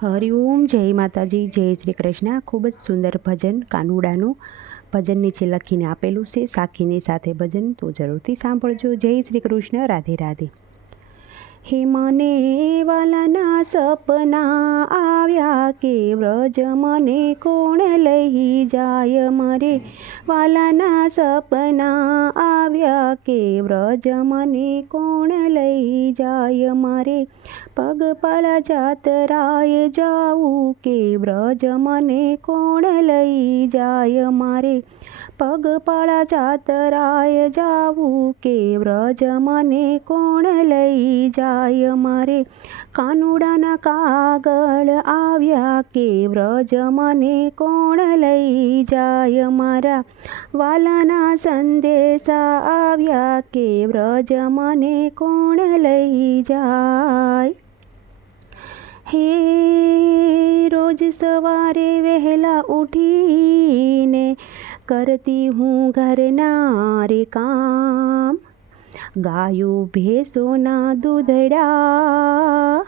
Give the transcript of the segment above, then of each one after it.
હરિઓમ જય માતાજી, જય શ્રી કૃષ્ણ. ખૂબ જ સુંદર ભજન, કાનુડાનું ભજન નીચે લખીને આપેલું છે. સાખીની સાથે ભજન તો જરૂરથી સાંભળજો. જય શ્રી કૃષ્ણ. રાધે રાધે. હે મને વાલાના સપના આવ્યા કે વ્રજ મને કોણ લઈ જાય? મરે વાલાના સપના આવ્યા કે વ્રજ મને કોણ લઈ જાય? મારે પગપાળા જાતરાએ જાવું કે વ્રજ મને કોણ લઈ જાય? મારે પગપાળા જાતરાય જાવું કે વ્રજ મને કોણ લઈ જાય મારે? કાનુડાના કાગળ આવ્યા કે વ્રજ મને કોણ લઈ જાય મારા? વાલાના સંદેશા આવ્યા કે વ્રજ મને કોણ લઈ જાય? હે રોજ સવારે વહેલા ઉઠીને કરતી હું ઘરના રે કામ. ગાયો ભેંસોના દૂધડા,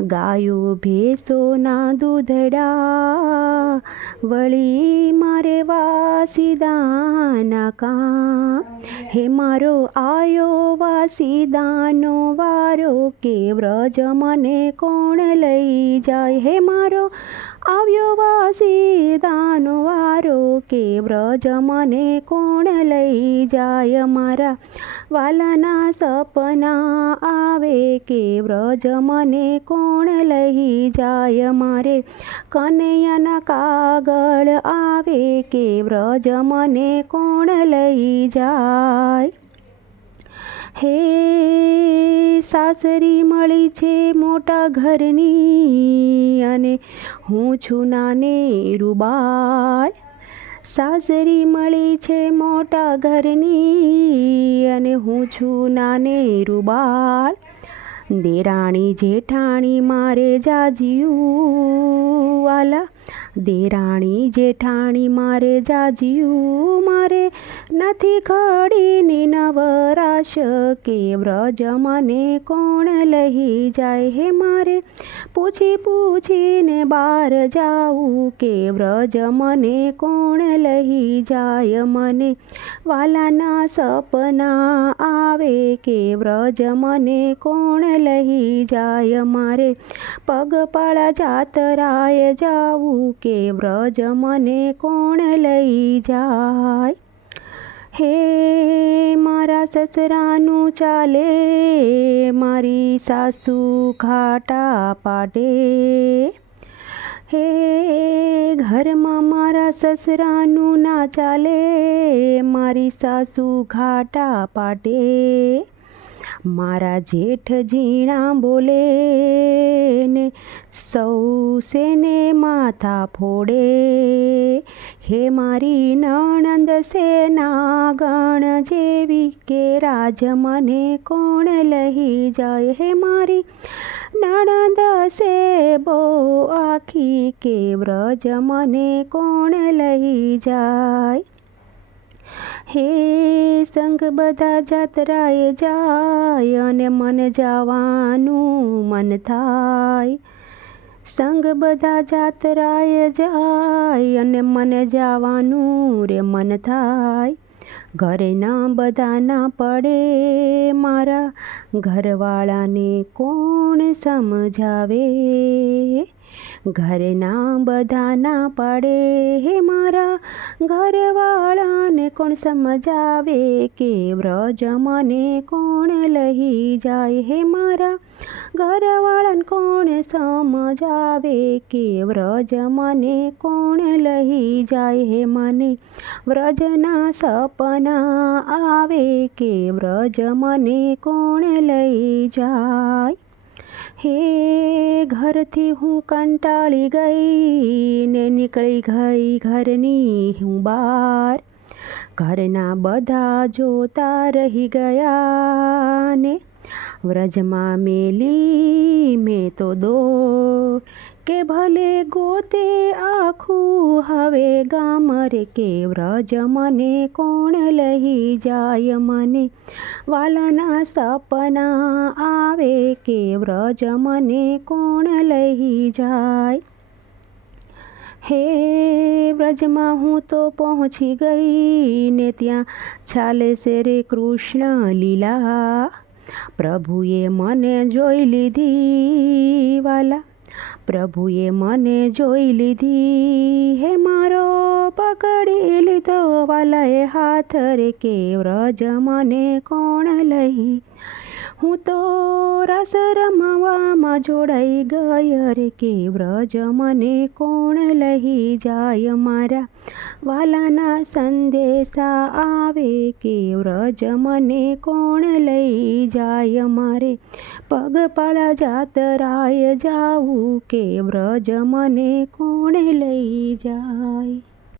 ગાયો ભેંસોના દૂધડા. વળી મારે વાસીદાના કામ. હે મારો આયો વાસીદાનો વારો, કે વ્રજ મને કોણ લઈ જાય? હે મારો આવ્યો વાસીદાનો વારો કે વ્રજ મને કોણ લઈ જાય મારા? વાલાના સપના આવે કે વ્રજ મને કોણ લઈ જાય મારે? કનૈયાના કાગળ આવે કે વ્રજ મને કોણ લઈ જાય? હે સાસરી મળી છે મોટા ઘરની અને હું છું નાને રૂબાલ. સાસરી મળી છે મોટા ઘરની અને હું છું નાની રૂબાળ દેરાણી જેઠાણી મારે જાજ્યું. વાલા દેરાણી જેઠાણી, મારે જાજ્યું, મારે નથી ખડીની નવરાશ કે વ્રજ મને કોણ લઈ જાય? હે મારે પૂછી પૂછીને બહાર જાવું કે વ્રજ મને કોણ લઈ જાય? મને વાલાના સપના આવે કે વ્રજ મને કોણ લઈ જાય? મારે પગપાળા જાતરાએ જાવું કે વ્રજ મને કોણ લઈ જાય? હે મારા સસરાનું ચાલે, મારી સાસુ ખાટા પાડે. હે ઘરમાં મારા સસરાનું ના ચાલે, મારી સાસુ ઘાટા પાટે મારા જેઠ ઝીણા બોલે ને, સૌ સેને માથા ફોડે. હે મારી નણંદ સેના ગણ જેવી કે રાજ મને કોણ લઈ જાય? હે મારી નણંદ સે બો આખી કે વ્રજ મને કોણ લઈ જાય? હે સંગ બધા જાત્રાએ જાય અને મન જવાનું મન થાય. સંગ બધા જાત્રાએ જાય અને મને જવાનું રે મન થાય. ઘરે ના બધા ના પડે મારા, ઘરવાળાને કોણ સમજાવે? ઘરના બધાના પડે. હે મારા ઘરવાળાને કોણ સમજાવે કે વ્રજ મને કોણ લઈ જાય? હે મારા ઘરવાળાને કોણ સમજાવે કે વ્રજ મને કોણ લઈ જાય? હે મને વ્રજના સપના આવે કે વ્રજ મને કોણ લઈ જાય? હે, ઘરથી હું કંટાળી ગઈ ને નીકળી ગઈ ઘરની હું બહાર. ઘરના બધા જોતા રહી ગયા ને વ્રજમાં મેલી મેં તો દોર કે ભલે ગોતે આખું હવે ગામ રે કે વ્રજ મને કોણ લઈ જાય મને? વાલાના સપના આવે કે વ્રજ મને કોણ લઈ જાય? હે વ્રજમાં હું તો પહોંચી ગઈ ને ત્યાં ચાલે છે કૃષ્ણ લીલા પ્રભુએ મને જોઈ લીધી વાલા. પ્રભુએ મને જોઈ લીધી હે મારો પકડી લીધો વાલાએ હાથ રે કે વ્રજ મને કોણ લઈ? હું તો રસ રમવામાં જોડાઈ ગય રે કે વ્રજ મને કોણ લઈ જાય મારા? વાલાના સંદેશા આવે કે વ્રજ મને કોણ લઈ જાય મારે? પગપાળા જાતરાય જાવું કે વ્રજ મને કોણ લઈ જાય?